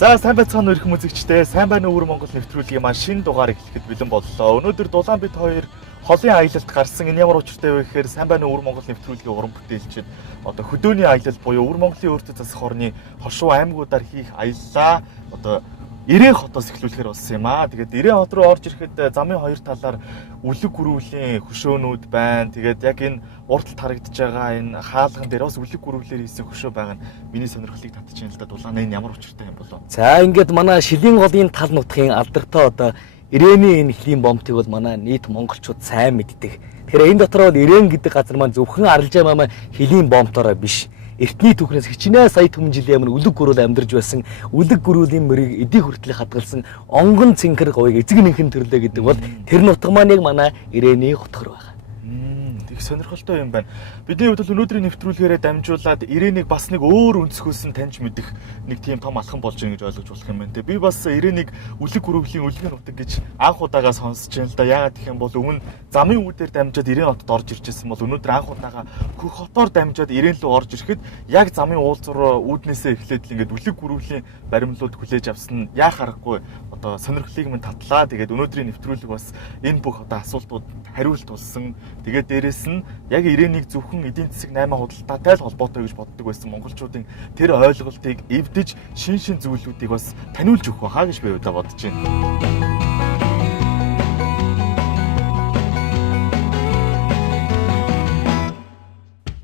За сайн байцгаана өрх музикчтэй сайн байна уу Монгол нэвтрүүлгийн маань шинэ дугаар эхлэхэд бэлэн боллоо. Өнөөдөр дулаан бит хоёр холын аялалд гарсан энэ ямар учиртай вэ гэхээр сайн байна уу Монгол нэвтрүүлгийн уран бүтээлчид одоо хөдөөний аялал буюу Монголын өөртөө засах орны хошуу аймагуудаар хийх аяллаа одоо Ирээн хотоос эхлүүлэхээр болсон юм аа. Тэгээд Ирээн хот руу орж ирэхэд замын хоёр талаар үлэг гүрүүлийн хөшөөнүүд байна. Тэгээд яг энэ урталт харагдаж байгаа энэ хаалган дээр бас үлэг гүрүүлээр хийсэн хөшөө байгаа нь миний сонирхлыг татчихсан л да. Дулааны энэ ямар учиртай юм болов? За ингээд манай шилийн голын тал нутгийн алдартай одоо Ирээний энэ хөлийн бомтыг бол манай нийт монголчууд сайн мэддэг. Тэгэхээр энэ дотор бол Ирээн гэдэг газар маань зөвхөн арилжаа мамаа хөлийн бомтороо биш. Эртний түүхнээс хичнээн сая түмэн жилийн өмнө үлэг гөрүүл амьдарч байсан үлэг гөрүүлийн мөрийг эдийн хүртэл хадгалсан онгон цэнхэр говийг эзэг нэнхэн төрлөө гэдэг бол тэр нутаг маань яг манай Ирээний хотгор байна. Их сонирхолтой юм байна. Бидний хувьд өнөөдрийн нэвтрүүлгээрээ дамжуулаад Ирээнийг бас нэг өөр өнцгөөс нь таньж мэдэх нэг тийм том алхам болж байгаа гэж ойлгож болох юм байна. Би бас Ирээнийг үлэг гөрөвлийн үлгэн нутаг гэж анх удаага сонсож байна л да. Яагаад гэх юм бол өмнө замын үүдээр дамжаад Ирээн хотод орж иржсэн бол өнөөдөр анх удаага хөх хотоор дамжаад Ирээн рүү орж ирэхэд яг замын уулзуур үүднээсээ эхлээд л ингээд үлэг гөрөвлийн баримлууд хүлээж авсан нь яа харахгүй одоо сонирхлыг минь татлаа. Тэгээд өнөөдрийн нэвтрүүлэг бас энэ бүх одоо асуултууд хариулт болсон. Тэгээд дээрэс нь яг Ирээнийг зөвхөн эдийн засаг 8 худалдаатай л холбоотой гэж боддог байсан монголчуудын тэр ойлголтыг эвдэж шин зүйлүүдийг бас таниулж өгөх байхаа гэж би удаа бодож байна.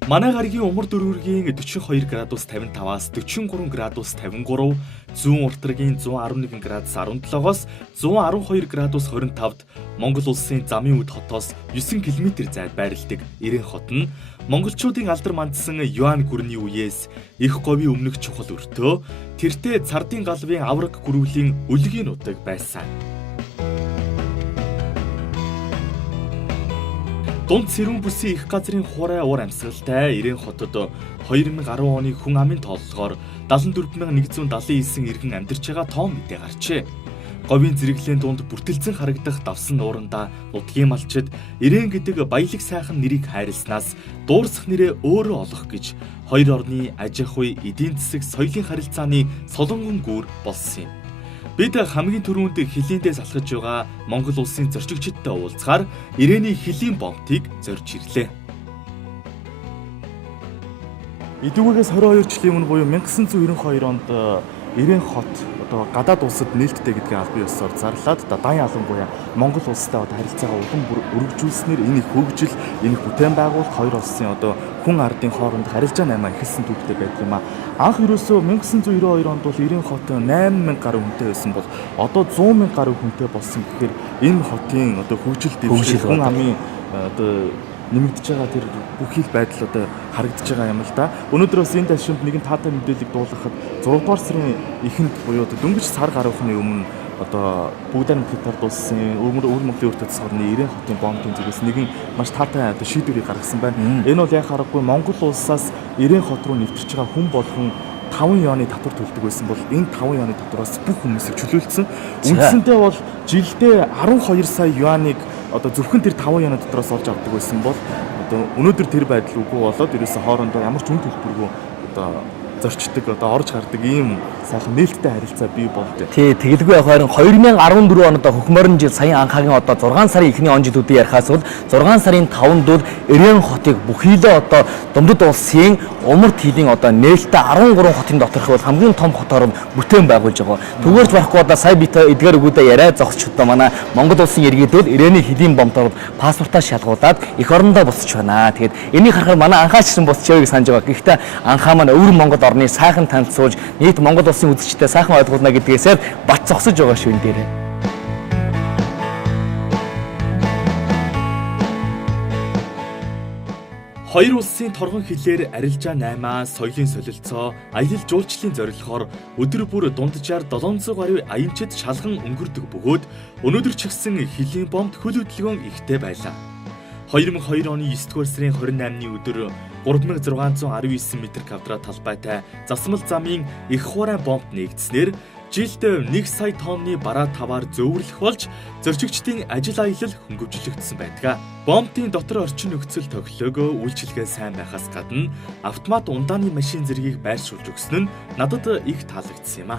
Манай гаригийн умар дөрвөргийн 42 градус 55-аас 43 градус 53, зүүн уртрагийн 111 градус 17-оос 112 градус 25-д Монгол улсын замын үд хотоос 9 км зайд байрладаг Ирээн хот нь монголчуудын алдар мандсан Юан гүрний үеэс их говийн өмнөх чухал өртөө, тэртээ цардын галвын авраг гүрвлийн үлгийн нутаг байсан. Дунд цэрүүн бүсийн их газрын хуурай уур амьсгалтай Ирээн хотод 2010 оны хүн амын тооллогоор 74179 иргэн амьдарч байгаа тоон мэдээ гарчээ. Говийн зэрэглэлийн дунд бүртэлцэн харагдах давсан нуурандаа нутгийн малчид Ирээн гэдэг баялаг сайхан нэрийг хайрласнаас дуурсах нэрээ өөрөө олох гэж хоёр орны аж ахуй, эдийн засаг, соёлын харилцааны солонгон гүүр болсон юм. Бид хамгийн түрүүнд хилээндээ салхаж байгаа Монгол улсын зорчигчдтай уулзахаар Ирээний хөлийн бомтыг зорж ирлээ. Эдүгээс 22 жилийн өмнө буюу 1992 онд Ирээн хот одоо гадаад улсад нээлттэй гэдгийг аль бие ёсоор зарлаад дан ялангуяа Монгол улстай одоо харилцаагаа улам бүр өргөжүүлснээр энэ их хөгжил, энэ их бүтээн байгуулалт хоёр улсын одоо хүн ардын хооронд харилцаа наймаа ихэлсэн түүхтэй байдаг юм а. Анх ерөөсөө 1992 онд бол Ирээн хот 8000 гаруй хүнтэй байсан бол одоо 100,000 гаруй хүнтэй болсон гэхээр энэ хотын одоо хөгжил дэвшил хүн амын одоо нэмэгдэж байгаа тэр бүх их байдал одоо харагдаж байгаа юм л да. Өнөөдөр бас энэ ташинд нэгэн таатай мэдээлэл дуулгахад 6 дугаар сарын эхэнд буюу дөнгөж сар гарахны өмнө одоо бүгдээр хятад улсын өөр Монголын өөртөө засах орны Ирээн хотын бомбын зүгээс нэгэн маш таатай одоо шийдвэрийг гаргасан байна. Энэ бол яг харахгүй Монгол улсаас Ирээн хот руу нэвтэрч байгаа хүн болгон 5 юаны татвар төлдөг байсан бол энэ 5 юаны татвараас бүх хүмүүсийг чөлөөлсөн. Үндсэндээ бол жилдээ 12 сая юаныг одоо зөвхөн тэр 5 юаны татвараас олж авдаг байсан бол одоо өнөөдөр тэр байдал үгүй болоод ерөөсө хоорондоо ямар ч үн төлбөргүй одоо зорчдог одоо орж гардаг ийм сайхан нээлттэй харилцаа бий болдог. Тий, тэгэлгүй яг харин 2014 онд одоо хөхмөрн жил саяхан анхаагийн одоо 6 сарын эхний он жилүүдийн ярихаас бол 6 сарын 5-нд бол Ирээн хотыг бүхийдээ одоо Дундад улсын умард хилийн одоо нээлттэй 13 хотын доторх бол хамгийн том хотоор бүтээн байгуулж байгаа. Түгээрч барахгүй одоо сая бит эдгээр өгөөдөө яриа зогсч одоо манай Монгол улсын иргэдүүд Ирээний хөлийн бомтоор паспортаа шалгуулад эх орондоо босч байна. Тэгээд энийг харахаар манай анхаагчсан босч явыг санаж байгаа. Гэхдээ анхаа маань өвөр Монгол орны сайхан танилцуулж нийт Монгол улсын үзэгчтэй сайхан ойлгуулна гэдгээсээр бат зогсож байгаа шүү энэ дээрээ. Хоёр улсын торгон хилээр арилжаа наймаа соёлын солилцоо, аялал жуулчлалын зорилгоор өдөр бүр дунджаар 700 гаруй аянчид шалган өнгөрдөг бөгөөд өнөөдөр ч гэсэн хөлийн бомт хөл хөдөлгөөн ихтэй байлаа. 2002 оны 9 дугаар сарын 28-ны өдөр 3619 м2 талбайтай засмал замын их хуурай бомт нэгдснээр жилд 1 сая тонны бараа таваар зөөвөрлөх болж зорчигчдын ажил аялал хөнгөвчлөгдсөн байдаг. Бомтын дотор орчин нөхцөл тоглог үйлчилгээ сайн байхаас гадна автомат ундааны машин зэргийг байршуулж өгсөн нь надад их таалагдсан юм а.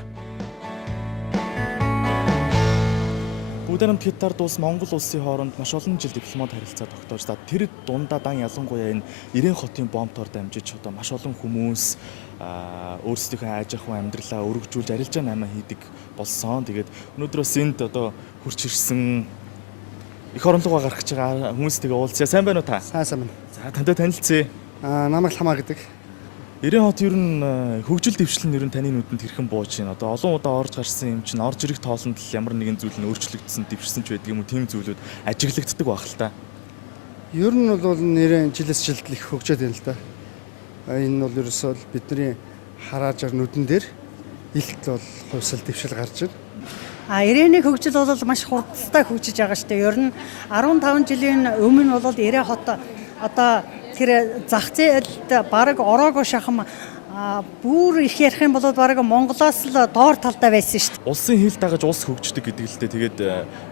Бүгд найрамд хятад улс Монгол улсын хооронд маш олон жил дипломат харилцаа тогтоож та тэр дундаа дан ялангуяа энэ 90 хотын бомбтоор дамжиж одоо маш олон хүмүүс өөрсдийнхөө айж ахуйн амьдралаа өргөжүүлж арилжаа наймаа хийдэг болсон. Тэгээд өнөөдрөөс энд одоо хурч ирсэн их оронлогоо гаргаж байгаа хүмүүстэйгээ уулзъя. Сайн байна уу та? Сайн байна. За тантай танилцъя. Намайг Ламаа гэдэг. 90 хот ер нь хөгжил дэвшлэл нь ер нь таны нүдэнд хэрхэн бууж байна. Одоо олон удаа орж гарсан юм чинь орж ирэх тоолонд л ямар нэгэн зүйл нь өөрчлөгдсөн, дэвшсэн ч байдаг юм уу, тийм зүйлүүд ажиглагддаг байх л та. Ер нь бол нэрээ жилээс жилд их хөгжөөд байна л да. Энэ бол ерөөсөө бидний хараад жар нүдэн дээр илт бол хувьсэл дэвшил гарч байна. 91 хөгжил бол маш хурдтай хөгжиж байгаа шүү дээ. Ер нь 15 жилийн өмнө бол 90 хот одоо тэр зах зээлд бараг ороогүй шахам бүр их ярих юм бол бараг Монголоос л доор талдаа байсан шүү дээ. Улсын хил дагаж улс хөгждөг гэдэг л дээ. Тэгээд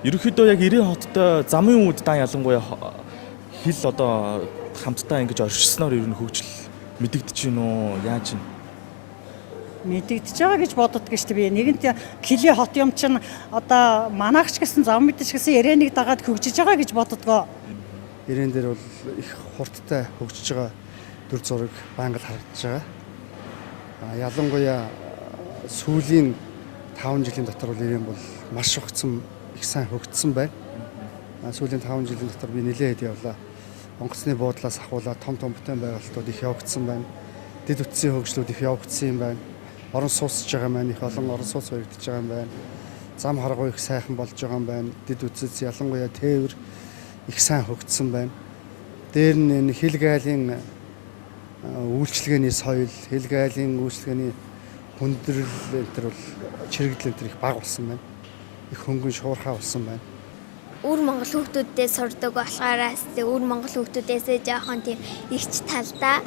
ерөнхийдөө яг 90 хоттой замын үед дан ялангуяа хил одоо хамтдаа ингэж оршсноор ер нь хөгжил мэдэгдэж байна уу? Яаж вэ? Мэдэгдэж байгаа гэж боддог шүү дээ. Би нэгэнт Кили хот юм чинь одоо манаагч гэсэн зам мэдэж гэсэн 91 дагаад хөгжиж байгаа гэж боддгоо. 90 дээр бол их хурдтай хөгжиж байгаа дүр зураг байнга харагдаж байгаа. Ялангуяа сүүлийн 5 жилийн дотор бол 90 бол маш огцом их сайн хөгжсөн байна. Сүүлийн 5 жилийн дотор би нэлээд явлаа. Онгоцны буудлаас ахуулаад том бүтээн байгуулалтууд их явагдсан байна. Дэд үтсийн хөгжлүүд их явагдсан юм байна. Орон сууцж байгаа маань их олон орон сууц баригдаж байгаа юм байна. Зам харгуй их сайхан болж байгаа юм байна. Дэд үтсэс ялангуяа тээвэр их сайн хөгжсөн байна. Дээр нь энэ хил гайлын үйлчлэгээний соёл, хил гайлын үйлчлэгээний хүндрэл энэ бол чирэгдэл энэ их бага болсон байна. Их хөнгөн шуурхай болсон байна. Өвөр Монгол хүүхдүүдээс сурдаг болохоорс өвөр Монгол хүүхдүүдээс жоохон тийм ихч талдаа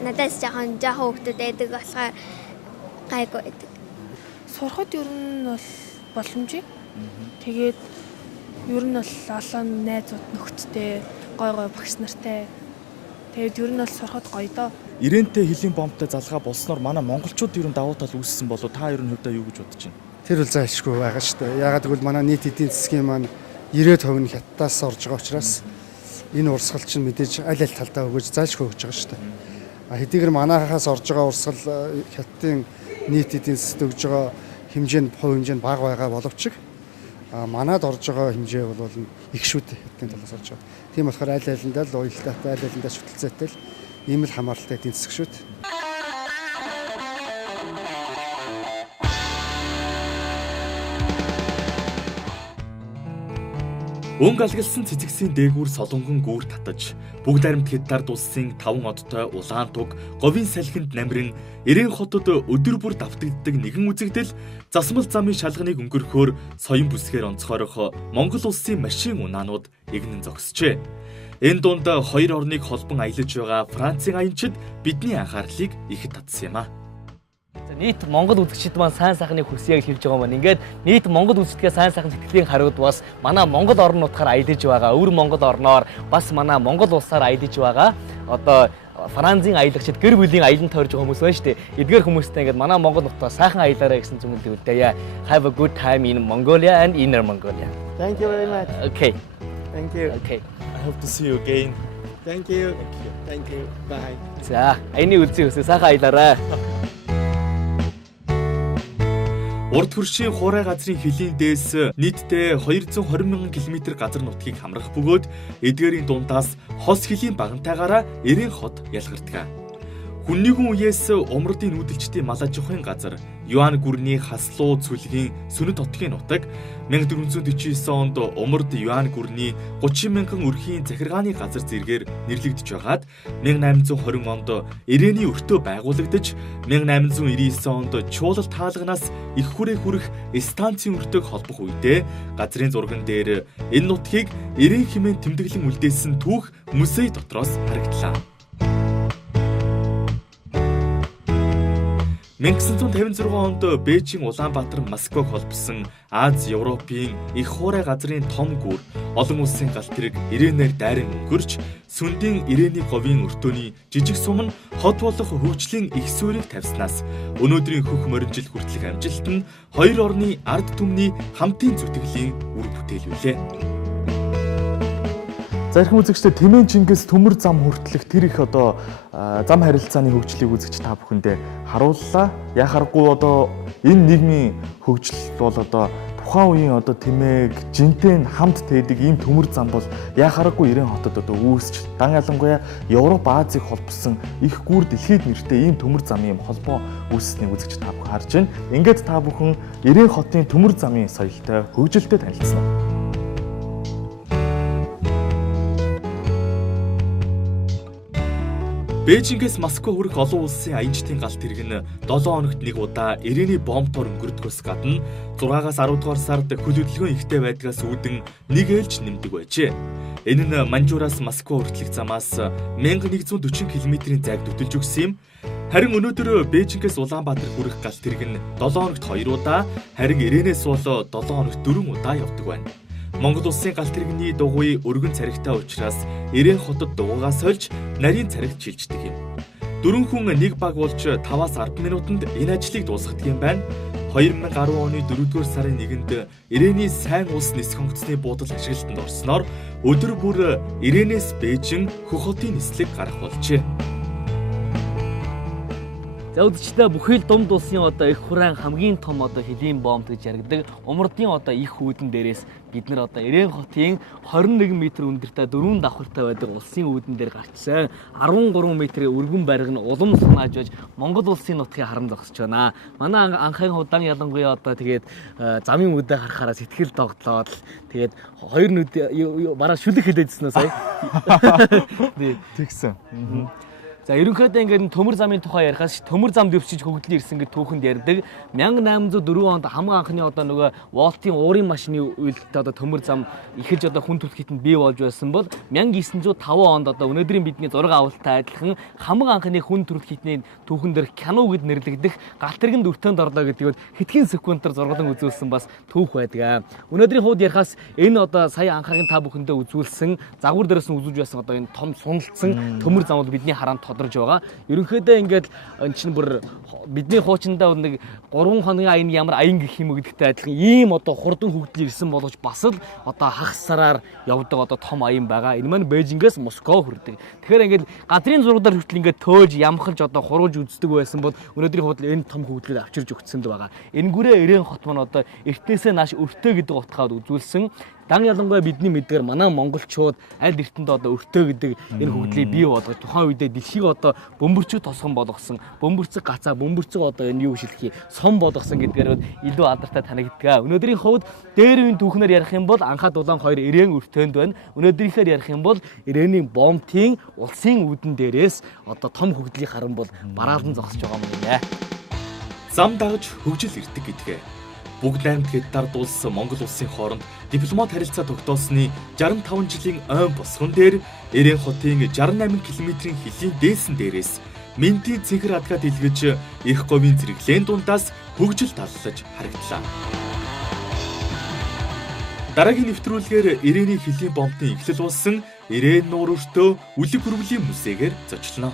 надаас жоохон хүүхдүүд байдаг болохоор гайгүй байдаг. Сурахад ер нь бол боломжтой. Тэгээд ер нь бол олон найзууд нөхөдтэй, гой багш нартай. Тэгээд ер нь бол сурахад гоё доо. 90-тэй хилийн бомбтой залгаа болсноор манай монголчууд ер нь давуу тал үүссэн болов та ер нь хувьдаа юу гэж бодож байна? Тэр бол зайлшгүй байгаа шүү дээ. Ягаад гэвэл манай нийт эдийн засгийн маань 90% нь хятадаас орж байгаа учраас энэ урсгал чинь мэдээж аль талдаа өгөөж зайлшгүй өгж байгаа шүү дээ. Хэдийгээр манайхаас орж байгаа урсгал хятадын нийт эдийн засгт өгж байгаа хэмжээнд хувь хэмжээнд бага байгаа боловч манад орж байгаа хэмжээ бол их шүү дээ хятадын талаас орж байгаа. Тийм болохоор аль алиндаа л уялдаатай, аль алиндаа шүтэлцээтэй л ийм л хамааралтай эдийн засаг шүү дээ. Өнгө алгалсан цэцэгсийн дээгүүр солонгон гүүр татаж, бүгд найрамд хятад улсын 5 одтой улаан туг, говийн салхинд намрин 90 хотод өдөр бүр давтагддаг нэгэн үзэгдэл засмал замын шалганыг өнгөрөхөөр соён бүсгээр онцгойрох Монгол улсын машин унаанууд игнэн зогсжээ. Энэ дунд хоёр орныг холбон аялаж байгаа Францын аянчид бидний анхаарлыг ихэд татсан юм а. Нийт Монгол үзэгчид маань сайн сайхныг хүсье гэж хэлж байгаа маань. Ингээд нийт Монгол үзэгчдээ сайн сайхан сэтгэлийн хариуд бас манай Монгол орн нутгаар аялаж байгаа. Өвөр Монгол орноор бас манай Монгол улсаар аялаж байгаа. Одоо Францын аялагчид гэр бүлийн аялан тойрж байгаа хүмүүс байна шүү дээ. Эдгээр хүмүүстэй ингээд манай Монгол нутгаар сайхан аялаарай гэсэн зүгт үлдээе. Have a good time in Mongolia and Inner Mongolia. Thank you very much. Okay. Thank you. Okay. I hope to see you again. Thank you. Thank you. Bye. За, аяны үзье сайхан аялаарай. Урд хөршийн хуурай газрын хилийн дээс нийтдээ 220,000 км газар нутгийг хамрах бөгөөд эдгээрийн дундаас хос хилийн багантайгаараа 90 хот ялгардаг. Хүннийгэн үеэс умрдын нүүдэлчдийн мал аж ахуйн газар, Юан гүрний хаслуу цүлгийн сүнэт хотгийн нутаг, 1449 онд умрд Юан гүрний 30,000 өрхийн захиргааны газар зэргээр нэрлэгдэж байгаад 1820 онд Ирээний өртөө байгуулагдаж 1899 онд Чуулал таалганаас их хүрээ хүрэх станцын өртөг холбох үедээ газрын зурган дээр энэ нутгийг Ирээн хэмээн тэмдэглэн үлдээсэн түүх музей дотроос харагдлаа. 1956 онд Бээжин Улаанбаатар Москваг холбосон Аз Европын их хуурай газрын том гүр олон улсын галт тэрэг ирээнээр дайран өнгөрч сүндийн ирээний говийн өртөөний жижиг сум нь хот болох хөгжлийн их суурийг тавьснаас өнөөдрийн хөх моринжил хүртэлх амжилт нь хоёр орны ард түмний хамтын зүтгэлийн үр бүтээл билээ. Зарим үзэгчдээ Тэмээ Чингис төмөр зам хүртэлх тэр их одоо зам харилцааны хөгжлийг үзэгч та бүхэндээ харууллаа. Яхаргүй одоо энэ нийгмийн хөгжил бол одоо тухайн үеийн одоо Тэмээг жинтэй хамт тээдэг ийм төмөр зам бол яхаргүй 90 хотод одоо үүсч дан ялангуяа Европ Азийг холбосон их гүр дэлхийд нэртэй ийм төмөр замын холбоо үүссэнийг үзэгч та бүхэн харж байна. Ингээд та бүхэн 90 хотын төмөр замын соёлтой хөгжилтэй танилцсан. Бээжингээс Москва хүрэх олон улсын аянчдын галт тэрэг нь 7 хоногт нэг удаа ирээний бомбтоор өнгөрдгөөс гадна 6-аас 10 дугаар сард хөл хөдөлгөөн ихтэй байдгаас үүдэн нэг ээлж нэмдэг байжээ. Энэ нь Манжуураас Москва хүртэлх замаас 1140 км-ийн зайг төдөлж өгсөн юм. Харин өнөөдөр Бээжингээс Улаанбаатар хүрэх галт тэрэг нь 7 хоногт 2 удаа, харин ирээнээс бол 7 хоногт 4 удаа явдаг байна. Монгол улсын галт тэрэгний дугуй өргөн царигтай учраас ирээн хотод дугуйгаа сольж нарийн царигт шилждэг юм. 4 хүн нэг баг болж 5-аас 10 минутанд энэ ажлыг дуусгадаг юм байна. 2010 оны 4-р сарын 1-нд ирээний сайн улс нисэх онгоцны буудал ашиглалтанд орсноор өдөр бүр ирээнээс Бээжин хөх хотын нислэг гарах болжээ. За үзэгчдээ бүхий л дунд улсын одоо их хураан хамгийн том одоо хэлийн бомб гэж яригдаг умардын одоо их үүдэн дээрээс бид нар одоо Ирээн хотын 21 м өндөртэй 4 давхартай байдаг улсын үүдэн дээр гарчсан 13 м-ийн өргөн бариг нь улам санааж байж Монгол улсын нутгийг харан зогсож байна. Манай анхын удаан ялангуяа одоо тэгээд замын үдэ харахаараа сэтгэл догтлоод тэгээд хоёр нүд бараа шүлэг хэлээдсэн үү сая. Тэгсэн. За ерөнхийдөө ингээд төмөр замын тухай ярихаас төмөр зам дэвшиж хөгжлөн ирсэн гэж түүхэнд ярьдаг. 1804 онд хамгийн анхны одоо нөгөө Волтын уурын машины үйлдэлтэй одоо төмөр зам эхэлж одоо хүн төрөлхийтэнд бий болж байсан бол 1905 онд одоо өнөөдрийн бидний зураг авалттай адилхан хамгийн анхны хүн төрөлхийтний түүхэн дээр кино гэд нэрлэгдэх галт тэрэгэн дүртөнд орлоо гэдэг нь хитгэн секундтар зурглан үзүүлсэн бас түүх байдаг. Өнөөдрийн хувьд ярихаас энэ одоо сая анхаагийн та бүхэндээ үзүүлсэн загвар дээрээс нь үзүүлж байсан одоо энэ том суналцсан төмөр зам бол бидний хараанд тодорж байгаа. Ерөнхийдөө ингээд эн чинь бүр бидний хуучиндаа нэг 3 хоногийн аян ямар аян гэх юм гэдэгтэй адилхан ийм одоо хурдан хөгжил ирсэн боловч бас л одоо хагас сараар явдаг одоо том аян байгаа. Энэ маань Бээжингээс Москва хүрдэг. Тэгэхээр ингээд газрын зургуудаар хүртэл ингээд төөлж ямхалж одоо хуруулж үздэг байсан бол өнөөдрийн хувьд энэ том хөгжлийг авчирж өгцөнд байгаа. Энэгүрээ Ирээн хот маань одоо эртнээсээ нааш өртөө гэдэг утгаар үзүүлсэн. Дан ялангуяа бидний мэдгээр манай монголчууд аль эртэнд одоо өртөө гэдэг энэ хөгжлийг бий болгож тухайн үедээ дэлхийг одоо бөмбөрчөг тосгон болгосон, бөмбөрцөг гацаа, бөмбөрцөг одоо энэ юу шилхий сон болгосон гэдгээр илүү алдартай танигддаг. Өнөөдрийн хувьд дээр үеийн түүхнээр ярих юм бол анхаад улаан 2 Ирээн өртөөнд байна. Өнөөдрийнхээр ярих юм бол Ирээний бомбтын улсын үүдэн дээрээс одоо том хөгжлийн харан бол бараалан зогсож байгаа юм нэ. Зам дагаж хөгжил ирдэг гэдгээ. Бүгд найрамд хятад улс Монгол улсын хооронд дипломат харилцаа тогтоосны 65 жилийн ойн босгон дээр Ирээн хотын 68 км-ийн хилийн дээсэн дээрээс Мэнтийн цэнхэр адгаа дэлгэж их говийн зэрэглээн дундаас хөгжил таллаж харагдлаа. Дараагийн нэвтрүүлгээр Ирээний хилийн бомбын эхлэл болсон Ирээн нуур өртөө үлэг хөрвөлийн музейгээр зочлоо.